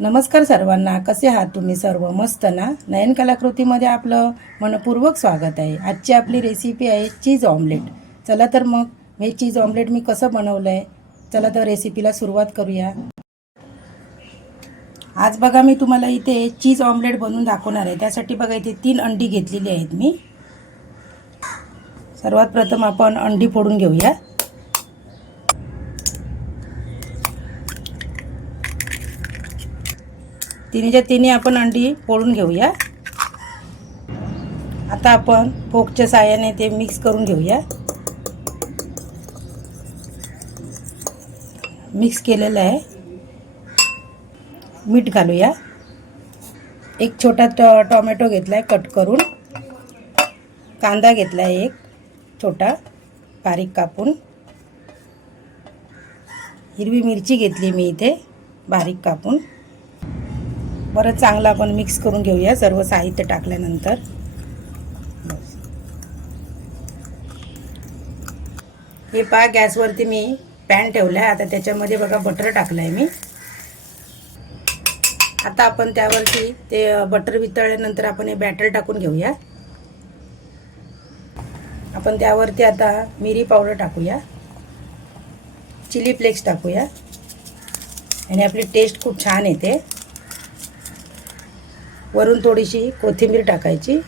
नमस्कार सर्वांना कसे आहात तुम्ही सर्व? मस्त ना? नयन कलाकृतीमध्ये आपलं मनपूर्वक स्वागत आहे. आजची आपली रेसिपी आहे चीज ऑमलेट चला तर मग हे चीज ऑमलेट मी कसं बनवलं आहे चला तर रेसिपीला सुरुवात करूया. आज बघा मी तुम्हाला इथे चीज ऑमलेट बनवून दाखवणार आहे. त्यासाठी बघा इथे तीन अंडी घेतलेली आहेत मी. सर्वात प्रथम आपण अंडी फोडून घेऊया. तिन्हीच्या तिन्ही आपण अंडी पोळून घेऊया. आता आपण फोकच्या साह्याने ते मिक्स करून घेऊया. मिक्स केलेलं आहे. मीठ घालूया. एक छोटा ट टॉमॅटो घेतला आहे कट करून. कांदा घेतला आहे एक छोटा बारीक कापून. हिरवी मिरची घेतली मी इथे बारीक कापून. बरं चांगलं आपण मिक्स करून घेऊया सर्व साहित्य टाकल्यानंतर. हे पहा गॅसवरती मी पॅन ठेवला आहे आता त्याच्यामध्ये बघा बटर टाकलं आहे मी. आता आपण त्यावरती ते बटर वितळल्यानंतर आपण हे बॅटर टाकून घेऊया. आपण त्यावरती आता मिरी पावडर टाकूया. चिली फ्लेक्स टाकूया. आणि आपली टेस्ट खूप छान येते. वरून थोडीशी कोथिंबीर टाकायची.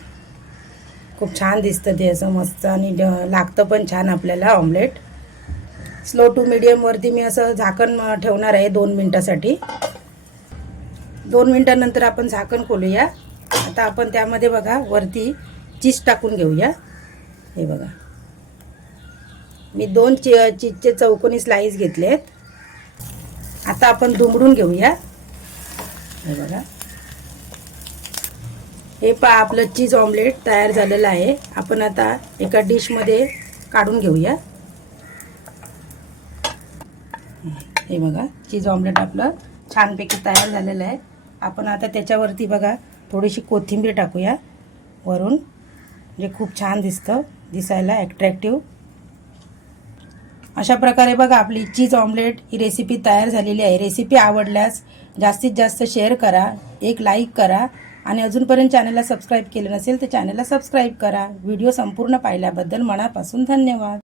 खूप छान दिसतं ते असं मस्त आणि ड- लागतं पण छान आपल्याला ऑमलेट स्लो टू मिडियमवरती मी असं झाकण ठेवणार आहे दोन मिनटासाठी. दोन मिनटानंतर आपण झाकण खोलूया. आता आपण त्यामध्ये बघा वरती चीज टाकून घेऊया. हे बघा. मी दोन चि चीजचे चौकोनी स्लाईस घेतले आहेत आता आपण दुमडून घेऊया. हे बघा. हे पा आपलं चीज ऑमलेट तयार झालेलं आहे. आपण आता एका डिशमध्ये काढून घेऊया. हे बघा चीज ऑमलेट आपलं छानपैकी तयार झालेलं आहे. आपण आता त्याच्यावरती बघा थोडीशी कोथिंबीर टाकूया. वरून म्हणजे खूप छान दिसतं दिसायला ॲट्रॅक्टिव्ह अशा प्रकारे बघा आपली चीज ऑमलेट ही रेसिपी तयार झालेली आहे. रेसिपी आवडल्यास जास्तीत जास्त शेअर करा एक लाईक करा. आणि अजूनपर्यंत चॅनलला सबस्क्राईब केलं नसेल तर चॅनलला सबस्क्राईब करा. व्हिडिओ संपूर्ण पाहिल्याबद्दल मनापासून धन्यवाद.